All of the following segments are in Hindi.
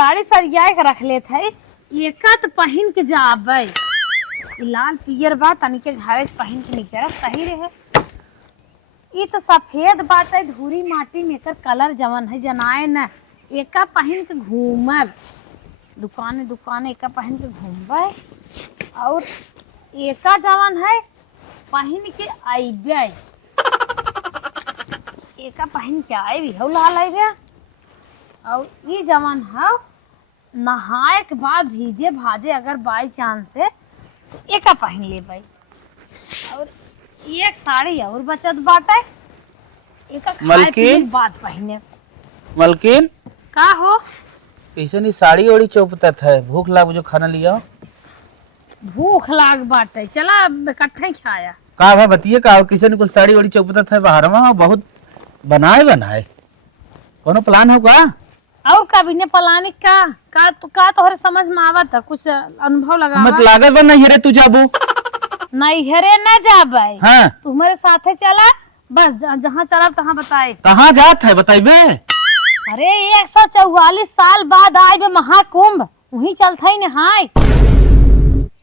साड़ी सरिया के रख ले थे एकत पहन के जाबे लाल पियर बा तनी के घरे पहन के निकल सही रहे। ई तो सफेद बाटे धूरी माटी में कर कलर जवन है जनाए न एका पहन के घूमब दुकाने दुकाने एका पहन के घूमबे और एका जवन है पहन के आइबे एका पहन के आए भी लाल आइबे और ये जवन है नहाए के बाद भीजे भाजे अगर बाई चांस से एका पहन लेबे और एक साड़ी और बचत बाटे एका खाए पीने बाद पहने। मलकिन का हो कैसे नहीं साड़ी ओड़ी चौपतत है भूख लाग जो खाना लिया भूख लाग बाटे चला इकट्ठे खाया का है बतिए का कैसे नहीं कुछ साड़ी ओड़ी चौपतत है बाहर में बहुत बनाए कोनो प्लान होगा और कभी ने पलानी का तोहरे समझ में आवत है कुछ अनुभव लगा मत लागत बा नहीं रे तू जाबू नहीं हरे न जाबे हाँ तुम्हारे साथे चला बस जहाँ चला तहाँ बताए कहाँ जात है बताइबे। अरे 144 साल बाद आए बे महाकुंभ वही चलते नहाय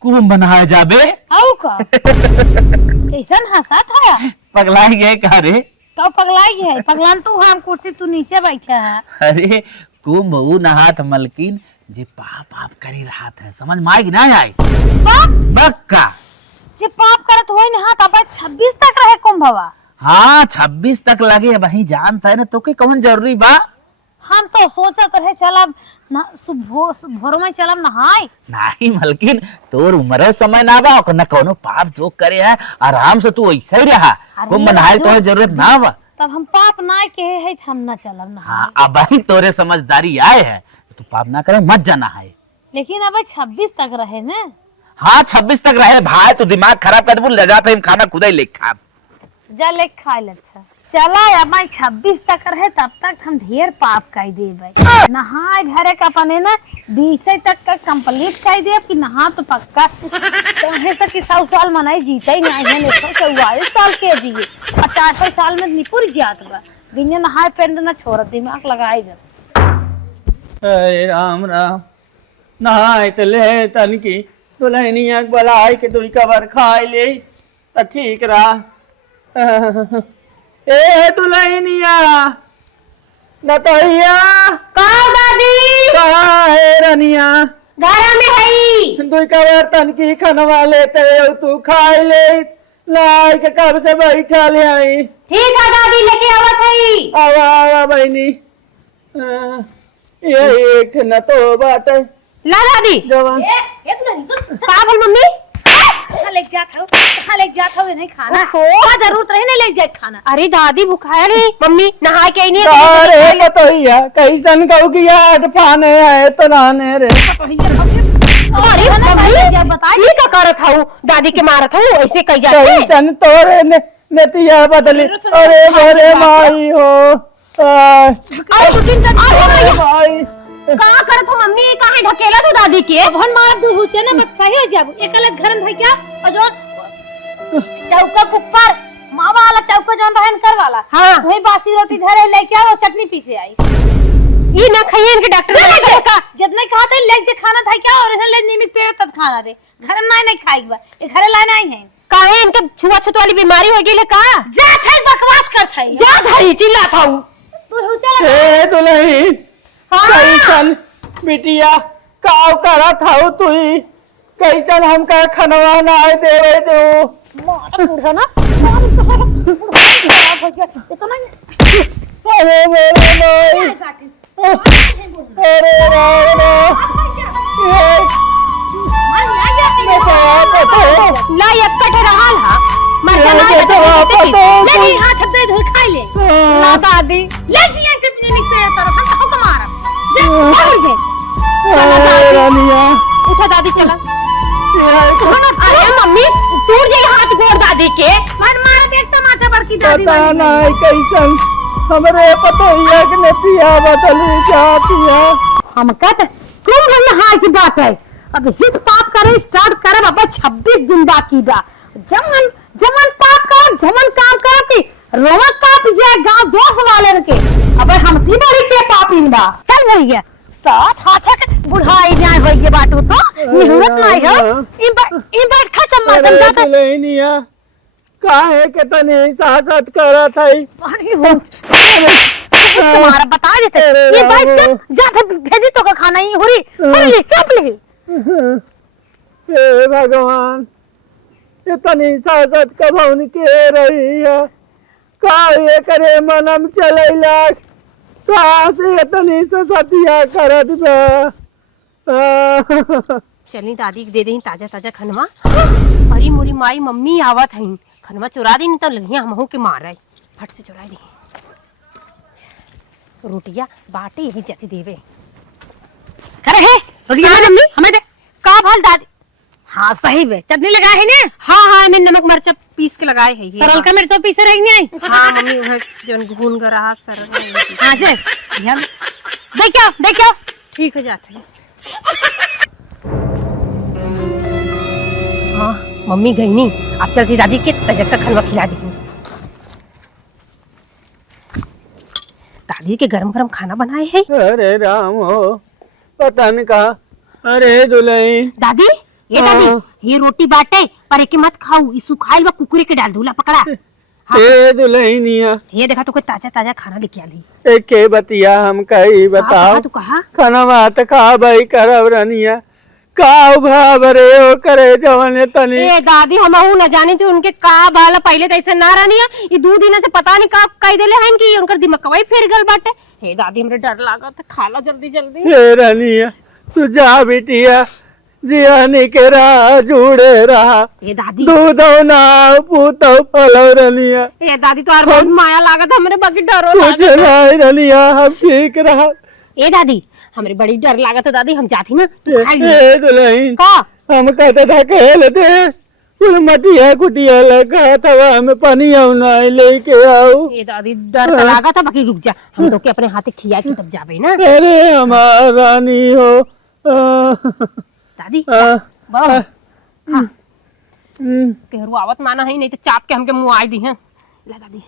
कुंभ नहाए जाबे औ का कैसन हंसा था पगलाई गए का रे तो पगलाई है पगलान तू हम कुर्सी तू नीचे बैठा है। अरे कुंभ ऊ नहात मलकिन जे पाप करी रहा है समझ में आएगी ना आए बक्का जे पाप करत होई ना तब 26 तक रहे कुंभवा। हाँ 26 तक लगे वही जानता है ना तो के कौन जरूरी बा हम तो सोचत रहे चलब ना भोर में चलब नहाय नहीं मलकिन तोर उम्र समय ना बा न कोनो पाप जो करे है आराम से तू ऐसे ही रहा कुंभ नहाए तो जरूरत ना बा तब हम पाप ना के है हम ना चलब नहाय। हाँ अब ही तोरे समझदारी आए है तू पाप ना करे मत जाना है लेकिन अब 26 तक रहे ना। हाँ 26 तक रहे भाई तू दिमाग खराब कर बोल ले जाता है खाना खुदा ही ले खा जा ले खा ले। अच्छा चला अब 26 तक रहे तब तक हम ढेर पाप कर देबे नहाए घरे का अपने ना 20 तक का कंप्लीट कर दे कि नहा तो पक्का कहे से कि 100 साल मनाई जीते ही नहीं है 144 साल के जिए 50 साल में निपुर जात बा बिना नहाए पेंड ना छोड़ दिमाग लगाई जा। अरे राम राम नहाए तो ले तन की दुल्हनिया बलाई के दुई कबर खाए ले तो ठीक रहा। ए दुल्हनिया नतैया का दादी कहाँ है रनिया घरा में है दुई कबर तन की खनवा लेते तू खाए ले लाई के कब से बैठा ले आई। ठीक है दादी लेके आवत है आवा बहनी ये एक न तो बात है ला दादी जवान ये का बोल मम्मी ले जात हो नहीं खाना का जरूरत रहे ना ले जाए खाना। अरे दादी भुखाया नहीं मम्मी नहा के नहीं अरे बताइए कैसन कहू कि यार फाने आए तो नाने रे अरे मम्मी बताइए का करत हूं दादी के मारत हूं ऐसे कह जाते कैसन तोरे नेतिया बदली अरे मेरे माई हो माई का करत हो मम्मी काहे ढकेला तू दादी के भन मार दू हुचे ना मत सही हो जाबू एकलत घरन है क्या और जो चौका ऊपर मावा वाला चौका जोन रहन कर वाला हां वही बासी रोटी धरे लेके आओ चटनी पीसे आई ई ना खाइए इनके डॉक्टर ने का जितना कहा था ले जे खाना था क्या और ले नीमिक पेड़ तब खाना दे घर में नहीं खाएगा ये घरे लाना ही है काहे इनके छुआछूत वाली बीमारी हो गेले का जा थे बकवास कर थे जा धरी चिल्ला था तू हो चला ए दुल्ही कैसन बिटिया काव करा था तू कैसन हमका खनवा ना देवे तू मार बूढ़ा ना मार तो खराब हो गया इतना अरे मेरे माई अरे राम ला एक कट रहा हा मर जाना ले हाथ पे धो खा ले ना दादी ले जी ऐसे अपने निकले तरफ हम तो मारा जा और गए अरे रानिया उठा दादी चला अरे मम्मी टूट जाए हाथ गोड़ दादी के मार मार देख तमाचा बड़की दादी पता नहीं कैसन हमरे पतोहिया के ने पिया बदल जातिया हम कहते कुंभ नहा की बात है अब हित पाप करे स्टार्ट करे बाबा 26 दिन बाकी बा जमन जमन पाप कर जमन काम कर की रोवा काट जाए गांव दोस्त वाले के अब हम सी बड़ी के पापीन बा चल भैया साथ हाथ बुढ़ाई जाए हो ये बाटू तो निहुरत नहीं हो ई बैठ खा चम्मा अरे जाता दुल्हनिया काहे के तनी साथ करत हई अरे वो तुम्हारा बता देते ये बैठ चल जाके भेजी तो का खाना ही हुरी ले चप ले हे भगवान इतनी साथ कबौन के रही है का ये करे मनम चलैला कहाँ से इतनी सतिया करत बा चली दादी के दे दे ताजा ताजा खनवा अरे मोरी माई मम्मी आवत है खनवा चुरा दी नहीं तो लड़िया हमहू के मार रही फट से चुरा दी रोटिया बाटे यही जाती देवे करे है रोटिया मम्मी हमें दे का भाल दादी हाँ सही बे चटनी लगाए है ने हाँ हाँ मैं नमक मिर्च पीस के लगाए है सरल का मिर्च पीसे रह नहीं हाँ मम्मी वह जन घून कर रहा सरल हाँ जे हम देखो ठीक हो जाते हैं हाँ मम्मी गई नहीं अब चलती दादी के तजक का खलवा खिला दी दादी के गरम गरम खाना बनाए है अरे राम हो पता नहीं कहा अरे दुल्हन दादी ये दादी ये रोटी बाटे पर एक मत खाऊ ये सुखाइल बा कुकुरे के डाल दूला पकड़ा ए दुल्हनिया ये देखा तो कोई ताजा ताजा खाना लेके आली एक के बतिया हम कही बताओ तू कहा खाना बात खा भाई करब रनिया का भावरे ओ करे जवन तनी ए दादी हम न जानी थी उनके का बाला पहले तो ऐसे ना रहनी है ये 2 दिन से पता नहीं का कह देले हैं कि उनकर दिमाग कवाई फेर गल बाटे हे दादी हमरे डर लागा था खाला जल्दी जल्दी हे रनिया तू जा बिटिया जियानी के राह जुड़े रहा ए दादी दूधो ना पूतो फलो रनिया ए दादी तो बहुत माया लागत हमरे बाकी डरो कुछ लागत नहीं रनिया हम ठीक रहा ए दादी हमरे बड़ी डर लागत है दादी हम जाती ना तू खा ले ए दुल्हन का हम कहते था खेल दे कुल मटिया कुटिया लगा था हमें पानी आऊ ना लेके आओ ए दादी डर तो लागा था बाकी रुक जा हम तो के अपने हाथे खिया के तब जाबे ना अरे हमारा रानी हो दादी बाबा केहरू आवत माना है नहीं तो चाप के हमके मुंह आई दी हैं ला दादी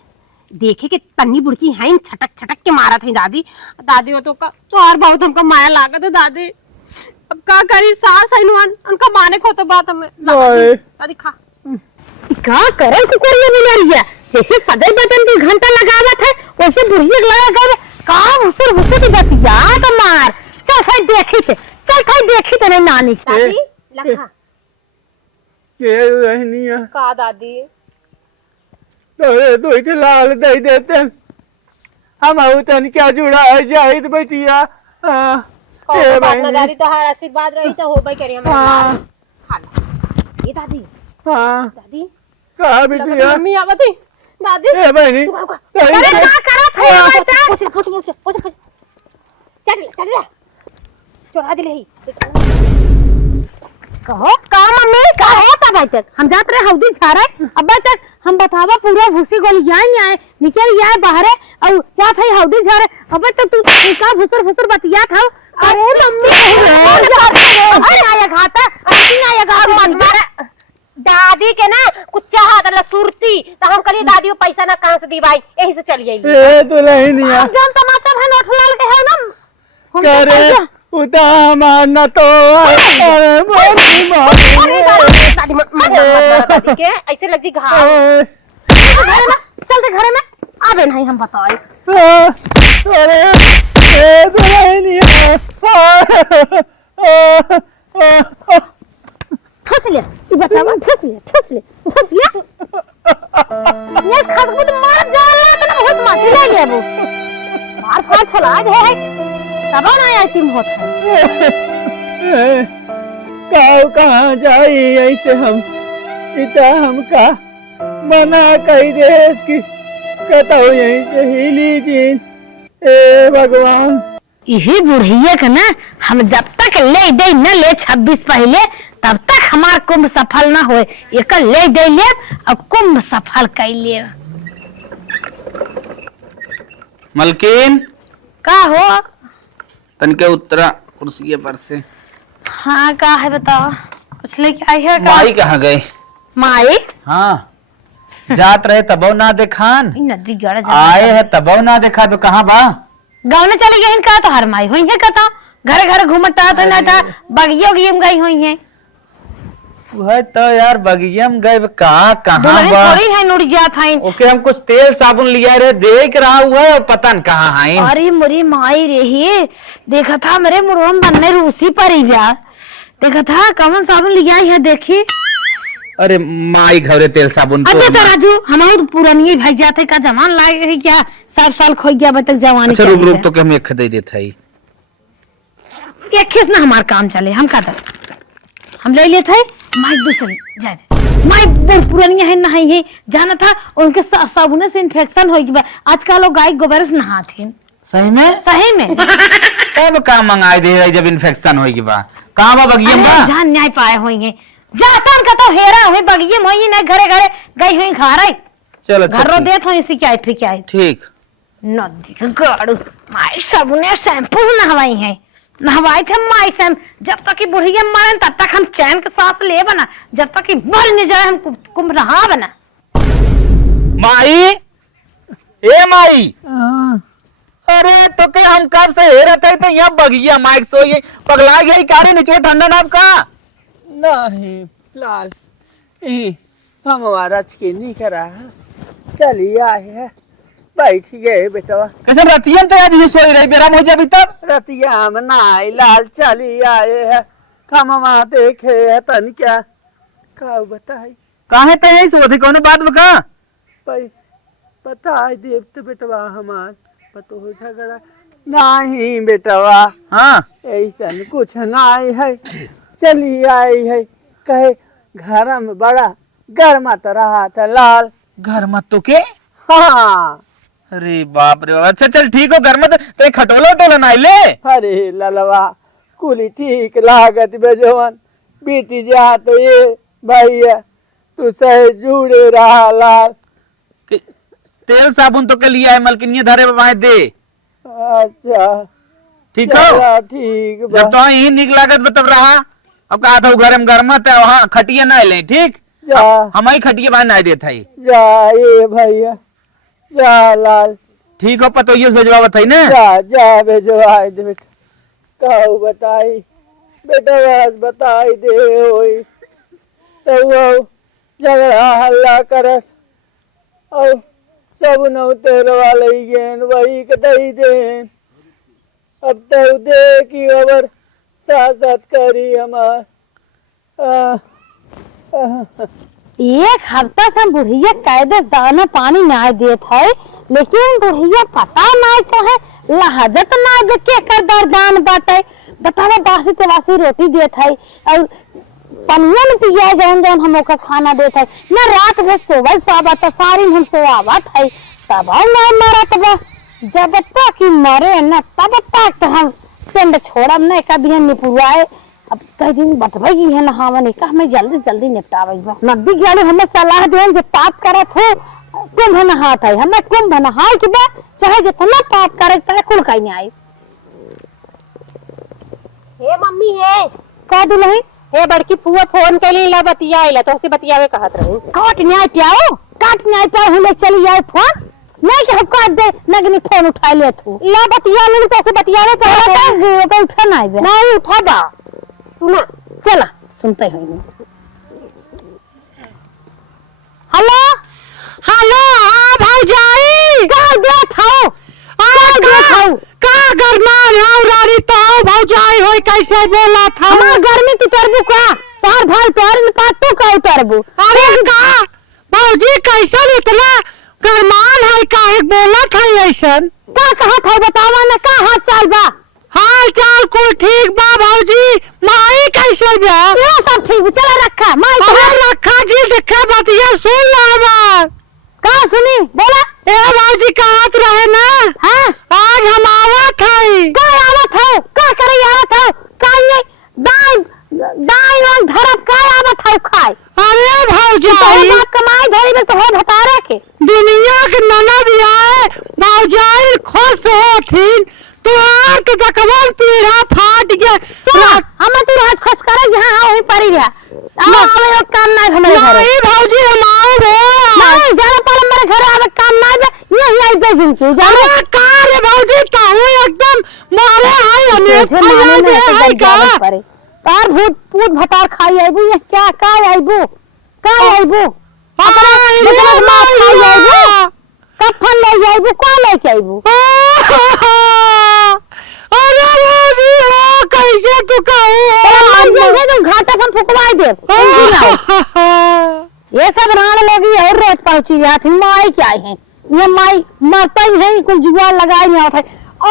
देखे के तन्नी बुड़की हैं छटक छटक के मारत है दादी दादी हो तो का और बहुत हमको माया लागत है दादी अब का करी सास है नुआन उनका माने को तो बात हमें दादी खा का करे कुकुरिया बिलारिया जैसे सदै बटन पे घंटा लगावत है वैसे बुढ़िया लगा कर का हुसर हुसर की बतिया तो मार चल खाई देखी थे चल खाई देखी तो नहीं नानी दादी लखा के रहनिया का दादी तो इधर लाल दे देते हम उतन क्या जुड़ा है जाहिद बटिया दादी तो हर आशीर्वाद रही तो हो भाई करी हमारे ये दादी हाँ दादी कहा बिटिया मम्मी आवत है दादी ए बहनी अरे का करत है बेटा पूछ चल चढ़ा दिले ही कहो का मम्मी का है तब तक हम जात रहे हौदी छारे अब तक हम बतावा पूरा भूसी गोली जाए आए निकल जाए बाहर और जात है हौदी छारे अब तक तू का भुसर बतिया था अरे मम्मी अरे आया खाता ऐसी ना आया घात दादी के ना कुछ चाहत ल सुरती तो हम कली दादी को पैसा ना कहां से दी भाई यही से चली आई ए दुल्हनिया जान तमाचा भाई नोट लाल के है ना करे उता मारना तो अरे दादी दादी के ऐसे लगी घाव चलते घर में आबे नहीं हम बताए अरे ए दुल्हनिया ठुस ले तू बचावा ठुस ले ये खाद को मार जाला तो बहुत मार ले ले वो मार फाड़ छला है तब ना आया तुम होत है काऊ कहाँ जाई ऐसे हम इता हमका मना कही दे इसकी कहताऊ यहीं से हिली जीन ए भगवान यही बुढ़िया का ना हम जब तक ले दे न ले 26 पहले तब तक हमार कुंभ सफल ना होए एक ले दे ले और कुंभ सफल कर ले मलकिन का हो तनके उतरा कुर्सी पर से हाँ का है बताओ कुछ लेके आई है का माई कहाँ गए माई हाँ जात रहे तबो ना देखान नदी गड़ आए है तबो ना देखा तो कहाँ बा गाँव में चली गई का तो हर माई हुई है का तो घर घर घूमता तो ना था बगियो गेम गई हुई है। वह तो यार बगिया में गए कहाँ दुल्हन बा थोड़ी है नुड़िया था। ओके हम कुछ तेल साबुन लिया रे देख रहा हुआ है और पता न कहाँ है। अरे मुरी माई रही देखा था मेरे मुड़म बनने रूसी पर ही यार देखा था कौन साबुन लिया है देखी। अरे माई घरे तेल साबुन अरे तो राजू हमारे तो पुरानी भाई जाते का जमान लाए है क्या 60 साल खो गया अब तक जवानी। अच्छा रुक रुक तो हम एक दे देता है एक खिस ना हमार काम चले हम का हम ले लेते हैं माई दूसरी जाए माई बहुत पुरानी है नहाई है जाना था उनके साबुन से इन्फेक्शन हो गया। आजकल लोग गाय गोबर से नहाते हैं। सही में सही में तब काम मंगाई दे रही जब इन्फेक्शन होगी बा कहाँ बा बगिया में बा जान न्याय पाए होंगे जातन का तो हेरा हुई बगिए मोई ना घरे घरे गई हुई खा रही। चलो घर रो देत हो इसी क्या फिर क्या ठीक नदी का गाड़ू माई साबुन शैम्पू नहवाई है नहवाई थे माई सैम जब तक की बुढ़िया मरे तब तक हम चैन के सांस ले बना जब तक की मर न जाए हम कुम रहा बना। माई ए माई अरे तो के हम कब से हे रहते तो यहाँ बगिया माइक सो ये पगला गई कारी निचो ठंडा नाप का नहीं लाल यही हम हमारा नहीं करा चलिए आए है बैठ गए बेटवा। कैसे रतियन तो आज सोई रही बेराम हो जाए तब रतिया हम नाई लाल चली आए है हम वहाँ देखे है तन क्या का बताई काहे ते यही सोधी कौन बात बका भाई बताई देव तो बेटवा हमार पतो हो झगड़ा नहीं बेटवा हाँ ऐसा कुछ नहीं है चली आई है कहे घर में बड़ा गर्मा तो रहा था लाल घर मत तो के हाँ अरे बाप रे बाप अच्छा चल ठीक हो घर में तो खटोला उटोला ना ले अरे ललवा कुली ठीक लागत बेजवान बीती जा तो ये भैया तू सही जुड़े रहा लाल तेल साबुन तो के लिया है मलकिनिया धारे बाबा दे अच्छा ठीक हो चला ठीक बा जब तो ही निक लागत बतब रहा अब कहा था घर में गर्मत है वहाँ खटिया ना ले ठीक जा हमारी खटिया बाहर ना देता है जा ये भैया जा लाल ठीक हो पतो ये भेजवा बताई ना जा जा भेजवाई दे बेटा कहू बताई बेटा बस बताई दे होई तो वो झगड़ा हल्ला करत और सब नौ तेरे वाले गेन वही कतई देन अब तो दे की खबर साथ साथ करी हमार एक हफ्ता से बुढ़िया कायदे दाना पानी ना देत है लेकिन बुढ़िया पता ना तो है लहजत ना दे के कर दरदान बाटे बतावा बासी तेवासी रोटी देत है और पनिया में पिया जौन जौन हम ओका खाना देत है ना रात भर सोवल पावा त सारी हम सोवावत है तब ना मरत बा जब तक मरे न तब तक हम पिंड छोड़ब न कभी निपुआए अब कई दिन बटबई है नहावन का हमें जल्दी जल्दी निपटावे बा नदी गाड़ी हमें सलाह देन जे पाप करत हो कुंभ नहात है हमें कुंभ नहाए के बा चाहे जितना पाप करे तय कुल कहीं नहीं आई। हे मम्मी है का दुलही हे बड़की फुआ फोन के लिए ला बतिया आइला तो से बतियावे कहत रहू काट न्याय पियाओ काट न्याय पियाओ हमें चली आए फोन नहीं कि हम काट दे नगनी फोन उठा ले तू ला बतिया ले तो से बतियावे तो उठा नहीं उठा बा सुना चला सुनते हैं हेलो हेलो हां भौजाई का देखाओ का गरमान है रानी तो भौजाई होई कैसे बोला था हमार गर्मी तू तरबू का तार भाई तोर में पाटू का उतरबू अरे का भौजी कैसा इतना गरमान है काहे बोला था ऐसन का कहा था बतावा ना का हाल चाल बा हाल चाल को ठीक बा भौजी माई कैसे बा ये सब ठीक चला रखा माई तो रखा जी देखा बतिया सुन ला का सुनी बोला ए भौजी कहत रहे ना हां आज हम आवत है का आवत है का करे आवत है काई दाई और धरत का आवत है खाए अरे भौजी बात कमाई धरी में तो हो भतारे के दुनिया के ननद आए भौजाई खुश होथिन तुहार के दकवन पीढ़ा फाट गया चल हम तू हाथ खस करे जहां हां वही पड़ी रहा आवे काम नहीं हमारे घर नहीं भौजी हम आओ रे नहीं जाने पर मेरे घर आवे काम नहीं ये आई बेजिन क्यों जाने का रे भौजी काहे एकदम मारे हाय हमें दे हाय का कार भूत पूत भतार खाई आइबू ये क्या का आइबू अपना मार खाई आइबू कफन ले आइबू का लेके आइबू अरे भौजी हो कैसे तू कहू मर तुम घाटा हम फुकवाई दे ये सब राण लगी और रोज पहुंची जाती माई क्या है ये माई मरता ही है कोई जुआ लगाई नहीं आता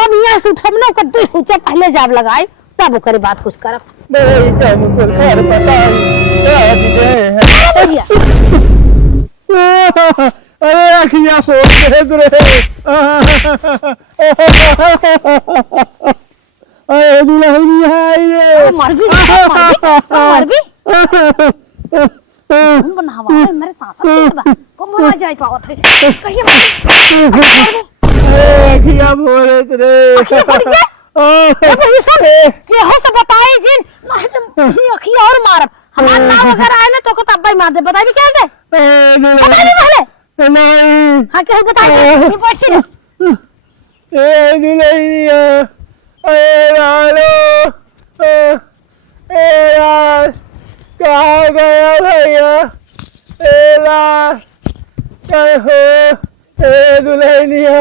अब यहाँ से उठम ना कर दो ऊंचा पहले जाब लगाए तब करे बात कुछ कर अरे अखियां फोड़ दे रे अरे दुल्हन आई रे मर भी बनावा मेरे साथ कौन बना जाए पावत है कैसे अखियां फोड़ रे अब ये सब ये हो सब बताए जिन नहीं तो किसी अखी और मारब हमारा नाम अगर आए ना तो को तब भाई मार दे बताई भी कैसे बता नहीं पहले नहीं हां क्या बताए ये पर्ची ए दुल्हनिया ए लालो ए यार कहाँ गया भैया ए लाल क्या हो ए दुल्हनिया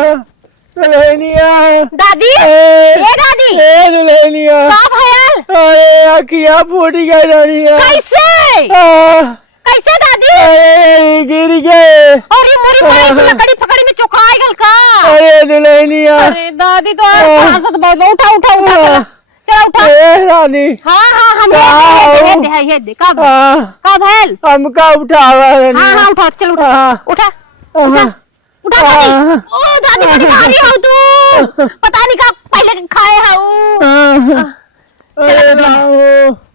दादी ये दादी ए दुल्हनिया का भयल अरे अखियां फूट गई दुल्हनिया कैसे दादी अरे गिर गए और ये मुरी पड़ी लकड़ी पकड़ी में चौकाए गल का अरे दुल्हनिया अरे दादी तो सांसत बहुत उठा चला उठा ए रानी हां हम ये दे का भयल हमका उठावा हां उठा चल उठा दादी ओ दादी बड़ी भारी हो तू पता नहीं का पहले खाए हो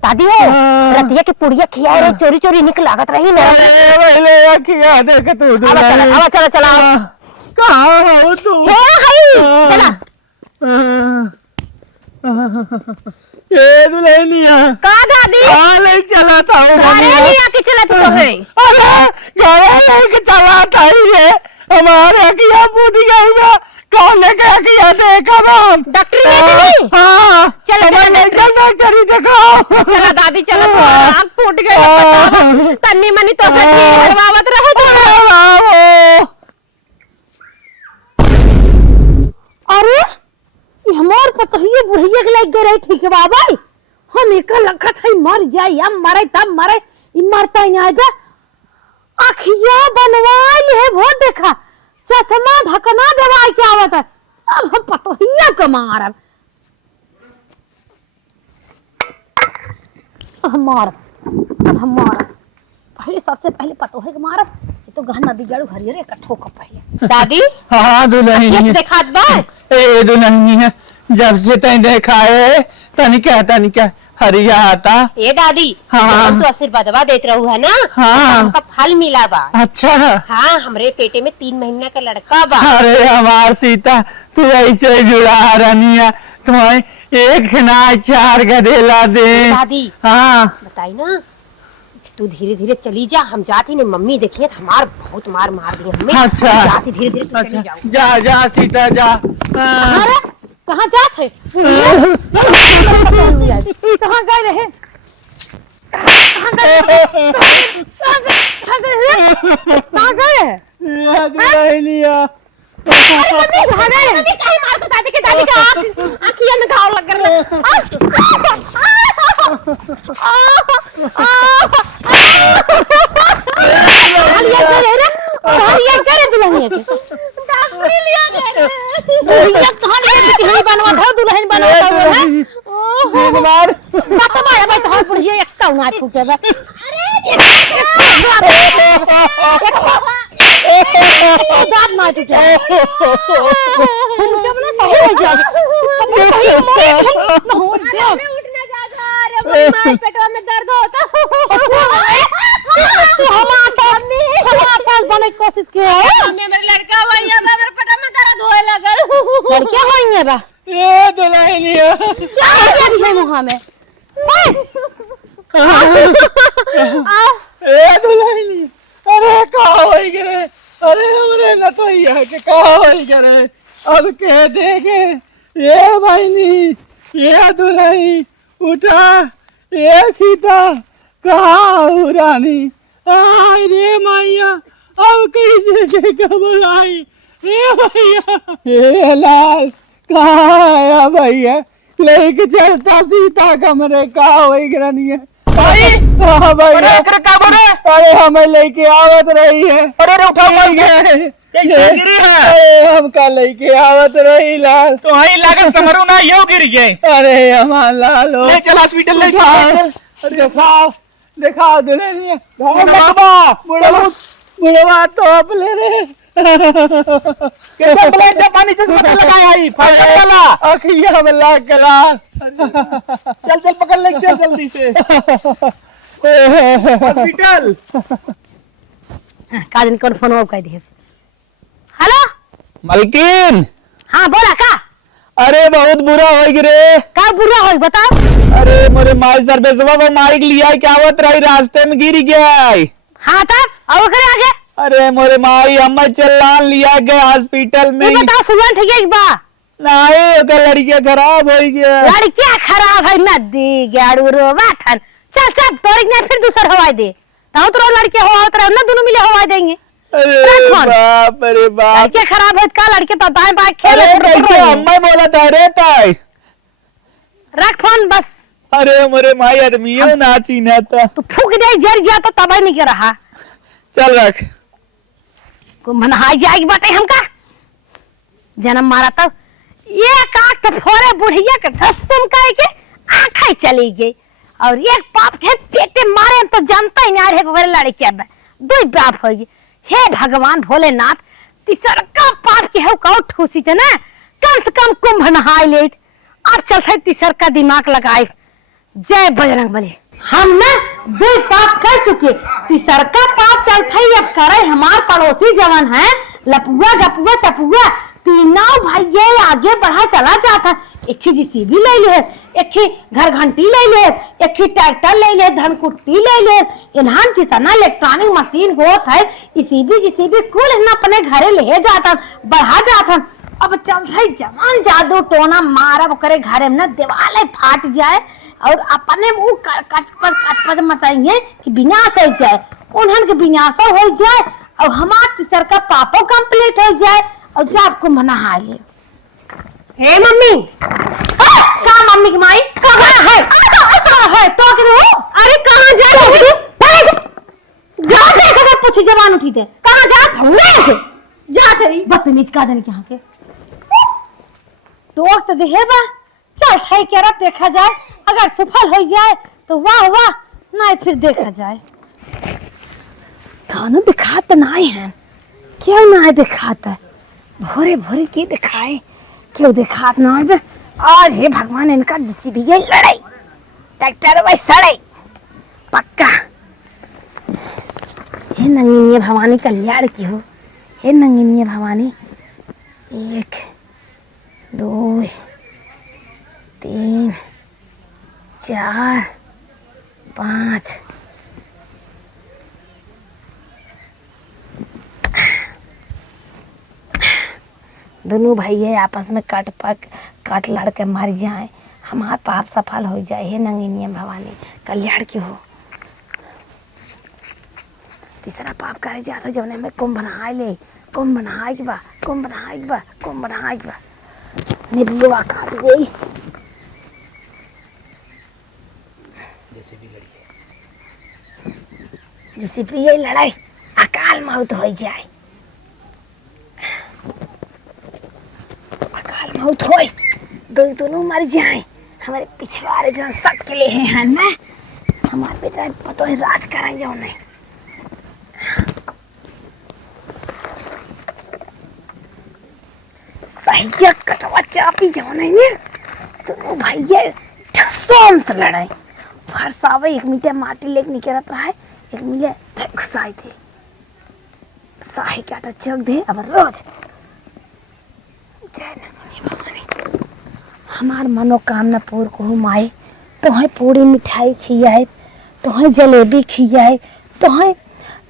दादी हो रतिया की पुड़िया खिया रे चोरी चोरी निकल लागत रही ना पहले खिया देख तू चला कहाँ हो तू चला ये दुल्हनिया का दादी ले चला था अरे नहीं आके चला तू है अरे घरे लेके चला था ये हमारे अखियां फूट गई ना कौन लेके अखियां देखा हम डॉक्टर ने चली हाँ चला चला करी देखो चला दादी चला आँख फूट गई तन्नी मनी तो से हरवावत रहो तो अरे ये हमार पतहिए बुढ़िया के लाइक गए ठीक है बाबा हम एक लखत है मर जाए या मरे तब मरे इ मरता ही नहीं आएगा अखिया बनवाई ले बहुत देखा चश्मा ढकना दवाई क्या आवत है अब हम पतहिया के मारब हमार पहले सबसे पहले पतोहे के मारब ये तो गहना दिगाड़ू हरियर इकट्ठो का पहले दादी हाँ दुल्हनिया ये दिखात बा ए दुल्हनिया जब से तै देखा है तनिका हरिया आता ए दादी हाँ तो आशीर्वादवा देत रहू है ना हाँ हमका फल मिला बा अच्छा हाँ हमरे पेटे में 3 महीना का लड़का बा अरे हमार सीता तू ऐसे जुड़ा रनिया तुम्हें एक ना 4 गधेला दे दादी हाँ बताई ना तू धीरे धीरे चली जा हम जाती नहीं मम्मी देखिए हमार बहुत मार दिए हमें अच्छा जाती धीरे धीरे चली जाऊँ जा सीता जा अरे कहाँ जाते कहाँ गए रहे कहाँ गए दुल्हनिया दादी के आँखियाँ में घाव लग दुल्हन पेटवा में दर्द होता बने कोशिश किया मेरे लड़का भैया मेरे पेट में दर्द होए लगल लड़के होएंगे बा ए दुल्हनिया चाय भी है मुंह में ए दुल्हनिया अरे का होई गे अरे हमरे न तो यह के का होई करे अब के देखे ये भाईनी ये दुल्हनी उठा ये सीता कहाँ उरानी आय रे मैया अब कैसे के खबर आई ये भैया ये लाल कहाँ आया भैया लेके चलता सीता कमरे का होई करनी है भाई हाँ भैया अरे एकरे का बोले अरे हमें लेके आवत रही है अरे रे उठा मार ये गिरी है अरे हमका लेके आवत रही लाल तो हाई लागे समरू ना यो गिर गए अरे हमार लालो ले चल हॉस्पिटल ले चल दिखाओ दिखाओ दुल्हनिया बुढ़वा बुढ़वा तो अपने रे कैसे ब्लेड से पानी से मत लगाया ही फायर वाला अखिया में लाग करा चल चल पकड़ ले चल जल्दी से हॉस्पिटल काजन कौन फोन हो कह दिए हेलो मलकिन हाँ बोला का अरे बहुत बुरा हो गिरे का बुरा हो बताओ अरे मोरे माई सर्वेसवा वो माइक लिया क्या आवत रही रास्ते में गिर गया हाँ तब अब करे आगे अरे मोरे माई हम चलान लिया गए हॉस्पिटल में तू बताओ सुबह ठीक है बा नहीं ओकर लड़कियां खराब हो गया लड़कियां खराब है नदी गाड़ू रोवा थन चल चल तोरी ने फिर दूसर हवाई दे ताऊ तो लड़के हो आवत रहे ना दोनों मिले हवाई देंगे अरे बाप अरे बाप लड़के खराब है का लड़के तो दाएं बाएं खेल अरे कैसे अम्मा बोला था रे ताई रख फोन बस अरे मोरे माई आदमियों ना चीना था तू फूक दे जर गया तो तबाही नहीं कर रहा चल रख को मनहाई जाएगी बाटे हमका जन्म मारा तब ये काट के फोरे बुढ़िया के धसम कह के आंखें चली गई और एक पाप के पेटे मारे तो जानता ही नहीं रहे को लड़की अब दो बाप हो गई हे भगवान भोलेनाथ तीसर का पाप के हो कहो ठूसी थे ना कम से कम कुंभ नहाई ले अब चलते तीसर का दिमाग लगाए जय बजरंगबली हम ना दो पाप कर चुके तीसर का पाप चलता ही अब करे हमार पड़ोसी जवान है लपुआ गपुआ चपुआ तीनों भाई ये आगे बढ़ा चला जाता एक जीसीबी ले ले एक घर घंटी ले ले एक ट्रैक्टर ले ले धनकुट्टी ले ले इन्हान जितना इलेक्ट्रॉनिक मशीन होत है इसी भी जीसीबी कुल ना अपने घरे ले जाता बढ़ा जाता अब चल भाई जवान जादू टोना मारब करे घरे में ना दीवाले फाट जाए और अपने मुंह कच मचाएंगे कि विनाश हो जाए उन्हन के विनाश हो जाए और हमार तीसर का पापो कंप्लीट हो जाए और जाप को मना ले हे मम्मी का मम्मी की माई कहाँ है तो अरे कहाँ जा जा देखा पूछी जवान उठी थे कहाँ जा जा तेरी बदतमीज का देने यहाँ के टोक तो देहे बा चल है क्या देखा जाए अगर सफल हो जाए तो वाह वाह नहीं फिर देखा जाए खाना दिखाते नहीं है क्यों ना दिखाता भोरे भोरे के दिखाए क्यों दिखात ना है आज हे भगवान इनका जिसी भी ये लड़ाई ट्रैक्टर भाई सड़ाई पक्का हे नंगिनी भवानी कल्याण की हो हे नंगिनी भवानी 1 2 3 4 5 दोनों भाई आपस में काट लड़ के मर जाए हमारा पाप सफल हो जाए हे नंगिनी भवानी कल्याण की हो तीसरा पाप करे जाता जौने में कुंभ बनाए ले कुंभ बनाए बा कुंभ बनाए बा कुंभ बनाए बा निबुआ काट गई जैसे भी ये लड़ाई अकाल मौत हो जाए अकाल मौत होए दोनों मर जाए हमारे पिछवाड़े जो सट के लिए हैं ना हमारे बेटा पतो है राज कराएंगे उन्हें सही कटवा चापी जाने दोनों भाई ठसों से लड़ाई फरसावे एक मीटे माटी लेके निकलत रहा है एक मिले घुसाई दे साही के आटा चौक दे अब रोज जय भवानी हमार मनोकामना पूर्ण को माई तोहे पूरी मिठाई खियाए तोहे जलेबी खियाए तोहे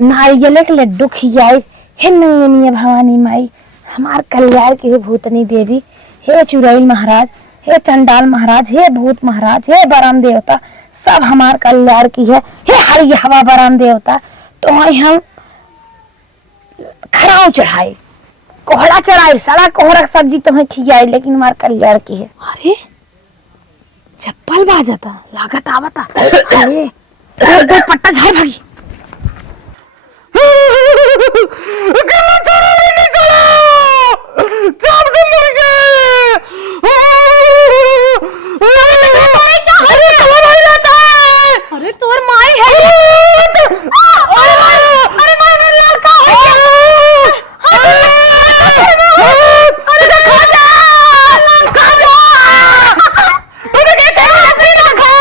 नारियल के लड्डू खियाए हे नैनी भवानी माई, हमार कल्याण के हे भूतनी देवी, हे चुड़ैल महाराज, हे चंडाल महाराज, हे भूत महाराज, हे बरम देवता, सब हमार कल्याण की है। हे हरि हवा बरम देवता, तो हम खराव चढ़ाए, कोहड़ा चढ़ाए, सारा कोहरा सब्जी तुम्हें खियाई, लेकिन हमार कल्याण की है। अरे चप्पल बाजता, लागत आवता। अरे एक दो पट्टा झाड़ भागी। अरे तोर माई है। अरे माई मेरे लाल का हो गया। अरे देखो जा, लाल का जा। तूने क्या किया? अपनी ना खा।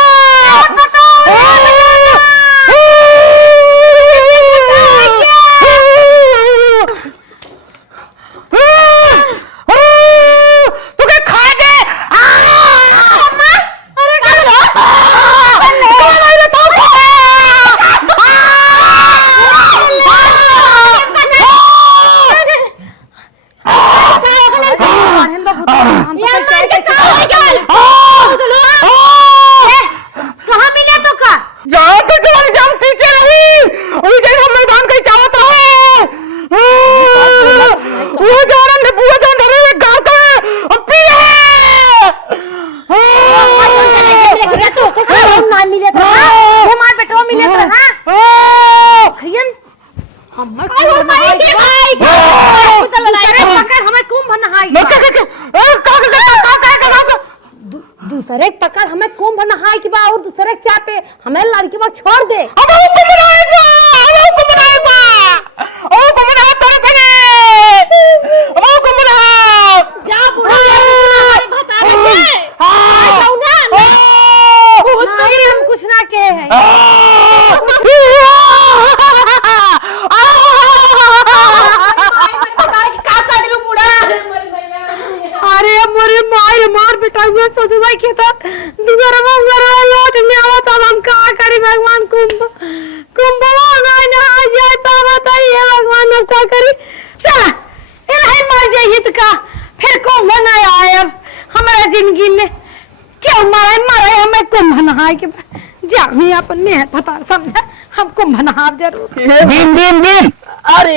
दूसरे पकड़ हमें कुंभ नहाए के बाद और दूसरे चापे हमें लड़की बाग छोड़ दे। जा बुढ़ा बता रहे हम कुछ ना कहे हैं। अरे मोरे मार मार बेटा हुआ तो सुबह के था दुबारा लौट में आवा तब हम का करी भगवान कुंभ भगवान ना आ जाए तो बताइए भगवान अब क्या करी। चल इन्हें मर जाए हित का फिर कुंभ ना आए अब हमारा जिंदगी में क्यों मरे हमें कुंभ नहाए के जा अपन में पता समझा हम कुंभ नहा जरूर। दिन दिन दिन अरे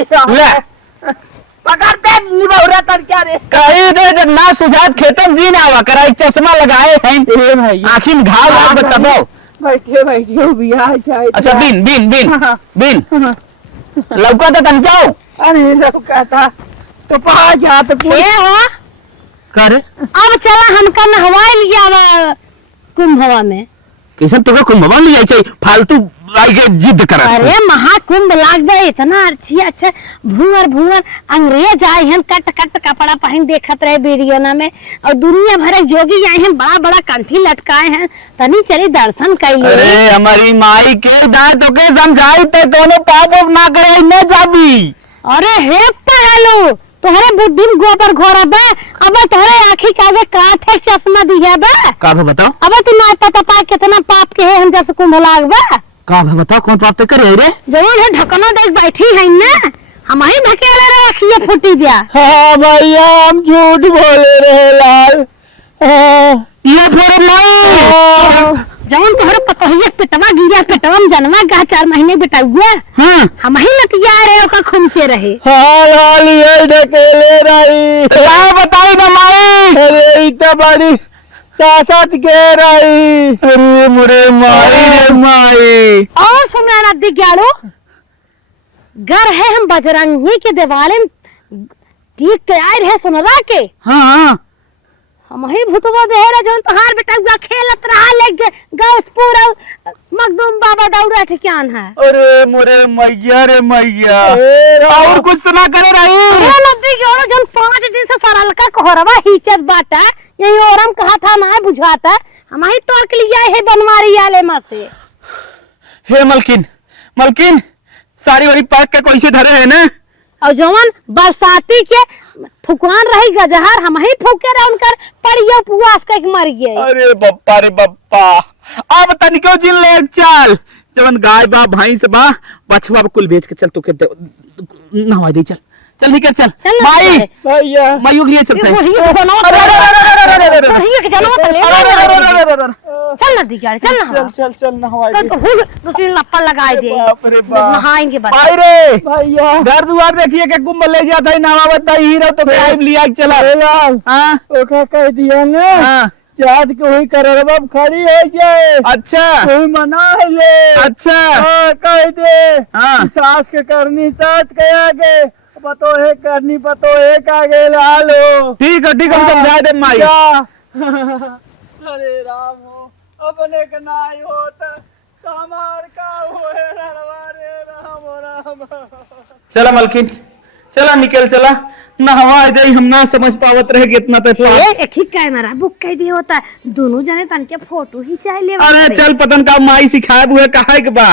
पकड़ते निभाउरा तर क्या रे कहीं दे जब ना सुजात खेतम जी ना हुआ कराई चश्मा लगाए हैं भाई आखिर घाव लाग बताओ। बैठे बियाह जाए। अच्छा बिन बिन बिन बिन लौका तो तन क्या अरे लौका था तो पहा जा तो कर अब चला हमका नहवाए लिया कुंभवा में किसन तो कुंभवा ले जाए फालतू आगे जिद कर। अरे महाकुंभ लाग गए इतना अच्छा भूअर अंग्रेज आए हैं कट कपड़ा पहन देखत रहे वीडियो ना में और दुनिया भर जोगी आए हैं बड़ा कंठी लटकाए हैं तनी चली दर्शन कर लिए। अरे हमारी माई के दाए तो के समझाई तो दोनों पाप ना करे न जाबी। अरे हे पहलू तोहरे बुद्धि में गोबर घोरा बे अब तोहरे आँखी के आगे काठे चश्मा दिया बे का बताओ। अब तू ना पता पा कितना पाप के है हम जब से कुंभ लाग बे का बताओ कौन पाप तो करे रे जरूर है ढकना देख बैठी है ना हम ही ढकेले रे अखिए फूटी दिया। हाँ भैया हम झूठ बोले रहे लाल। ये फिर नहीं जौन तोहरे पतहिया पिटवा गिरा पिटवा में जनवा गा 4 महीने बिटाउआ हम ही लतिया रहे ओका खुमचे रहे। हाँ लाल ये ढकेले रही क्या बताई ना माई। अरे इतना बड़ी सासत के रही। अरे मुरे माई रे माई और सुना ना दिग्यालो घर है हम बजरंगी के दिवाले ठीक के आए रहे सुनरा के। हाँ हम ही भूतवा देहरा जौन पहाड़ बेटा खेलत रहा ले गाँव पूरा मखदूम बाबा दौड़ा ठिकान है। अरे मुरे मैया रे मैया और कुछ तो ना करे रही जौन 5 दिन से सरल का कोहरवा हिचत बाटा यही औरम कहा था ना बुझाता हम ही तोड़ के लिया है बनवारी आले में से। हे मलकिन सारी वाली पाक के कैसे धरे है ना और जवन बरसाती के फुकवान रही गजहर हम ही फूके रहे उनकर पड़िया उपवास के मर गए। अरे बप्पा रे बप्पा अब तनिको जिन ले चाल जवन गाय बा भैंस बा बछवा कुल बेच के चल तो नहवा दे चल चल निकल चल चल ना, माई चल। भैया माई के लिए चलते हैं बुढ़िया के बनाओ अरे, अरे, अरे, अरे, अरे, अरे, अरे, बुढ़िया के चलो तो ले अरे, अरे, अरे, अरे, अरे, अरे, चल ना दिगाड़ चल ना चल चल चल नहवाई तो दे। फूल दूसरी लप्पा लगाए दे बाप रे बाप। नहाएंगे बस भाई रे भैया घर दुआर देखिए के कुंभ ले जाता है नवा बताई हीरो तो क्या लिया के चला लाल हाँ ओका कह दिया ना हाँ चाँद के वही कररबा खड़ी है जाए अच्छा कोई मना है ले अच्छा हाँ कह दे हाँ। कि सास के करनी सास के आगे पतो है करनी पतो है के आगे लालो ठीक है हम समझा दे माई अरे राम हो अपने का नाई होता हमार का होए रे राम चला मलकिन चला निकल चला नहवा दे हम ना समझ पावत रहे कि इतना तो एक ही कैमरा बुक कर दिया होता है दोनों जने तन के फोटो ही चाहे ले अरे चल पतन का माई सिखाए बुए कहा के बा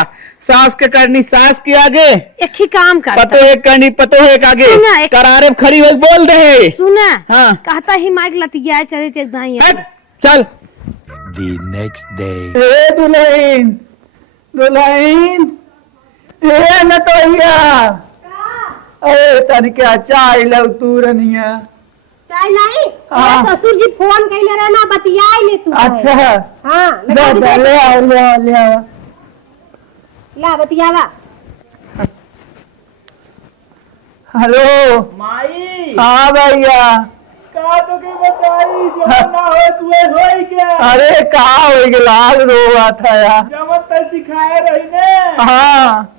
सास के करनी सास के आगे एक ही काम करता पतो एक करनी पतो एक आगे सुना, एक- करारे खड़ी हो बोल दे सुना हाँ। कहता ही माइक लतिया चले थे दाई हट, चल The next day. ए दुल्हन दुल्हन ए न तो अरे तन क्या चाय लव तू रनिया चाहे नहीं हाँ। ससुर जी फोन कैले रहना बतियाई ले तू अच्छा हां ले आओ ले आओ ले आओ ला बतियावा हेलो माई हाँ भैया का तो के बताई जब ना हो तू होई क्या अरे कहा हो गया लाल रोवा था यार जब तक सिखाए रही ने हाँ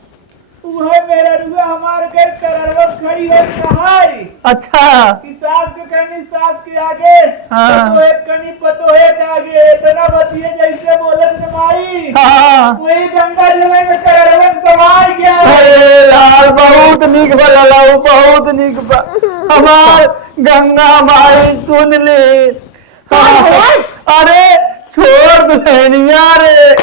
उहे मेरा रुआ हमार घर कररवा खड़ी हो कहाई अच्छा कि सास के करनी सास के आगे हाँ। पतो एक करनी पतो एक आगे इतना बतिए जैसे बोलन के माई हाँ वही गंगा जल में कररवा समाई गया अरे लाल बहुत निक बलाऊ बहुत निक हमार गंगा माई सुन ले हाँ। अरे छोड़ दुल्हनिया रे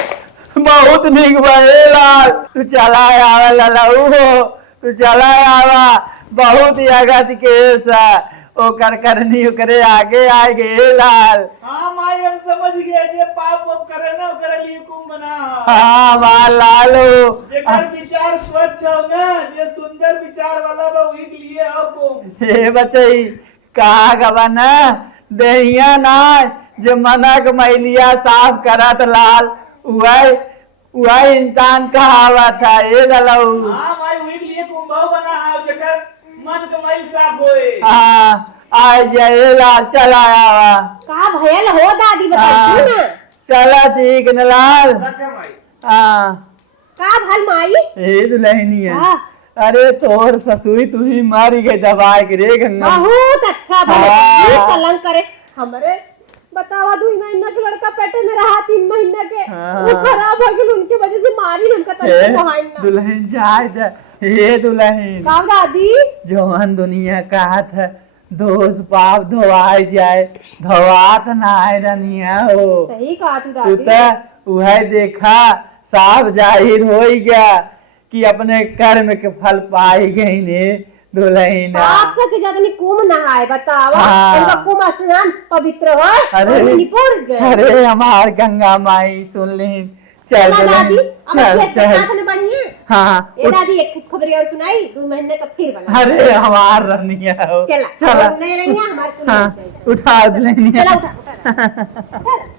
बहुत निक बे लाल तू चला आवा ललाऊ हो तू चला आवा बहुत अगत केस ओकर करनी ओकरे आगे आए गे लाल हाँ माई हम समझ गए जे पाप वाप करे ना ओकरे लिए कुंभ बना हाँ मार लालो जेकर विचार स्वच्छ हो ना जे सुंदर विचार वाला बा वही के लिए हो कुंभ हे बचई कहा गबना देहिया ना जो मनक मैलिया साफ करत लाल वह इंसान कहावत है ये दलऊ हाँ माई वही के लिए कुंभ बना है जेकर मन कमाई साफ होए हाँ आ जाए लाल चला आवा का भयल हो दादी हाँ। बताई ना चला ठीक न लाल रखे माई हाँ का भल माई हे दुल्हनी है हाँ। अरे तोर ससुई तू ही मारी गई दबाई के रे गंगा बहुत अच्छा हाँ। भले कलन करे हमरे बतावा 2 महीना के लड़का पेटे में रहा 3 महीना के हाँ। वो खराब हो गया उनके वजह से मारी उनका हे तबियत दवाई ना दुल्हन जाए हे दुल्हन का दादी जवान दुनिया कहत है दोष पाप धोवाई जाए धोवात ना है रनिया हो सही कहा तू तू दादी तो वह देखा साफ जाहिर हो गया कि अपने कर्म के फल पाई गई ने दुल्हन आपका के ज्यादा नहीं कुम नहाए बतावा हाँ। इनका कुम स्नान पवित्र हो अरे और निपुण गए अरे हमार गंगा माई सुन ली चल चला दादी अब चल खेत के चल साथ में बढ़िया हाँ ये दादी एक खुशखबरी और सुनाई 2 महीने का फिर बना अरे हमार रनिया हो चला चला और नहीं रही है हमारे को हाँ नहीं चाहिए। उठा दुल्हनिया चला उठा उठा चला।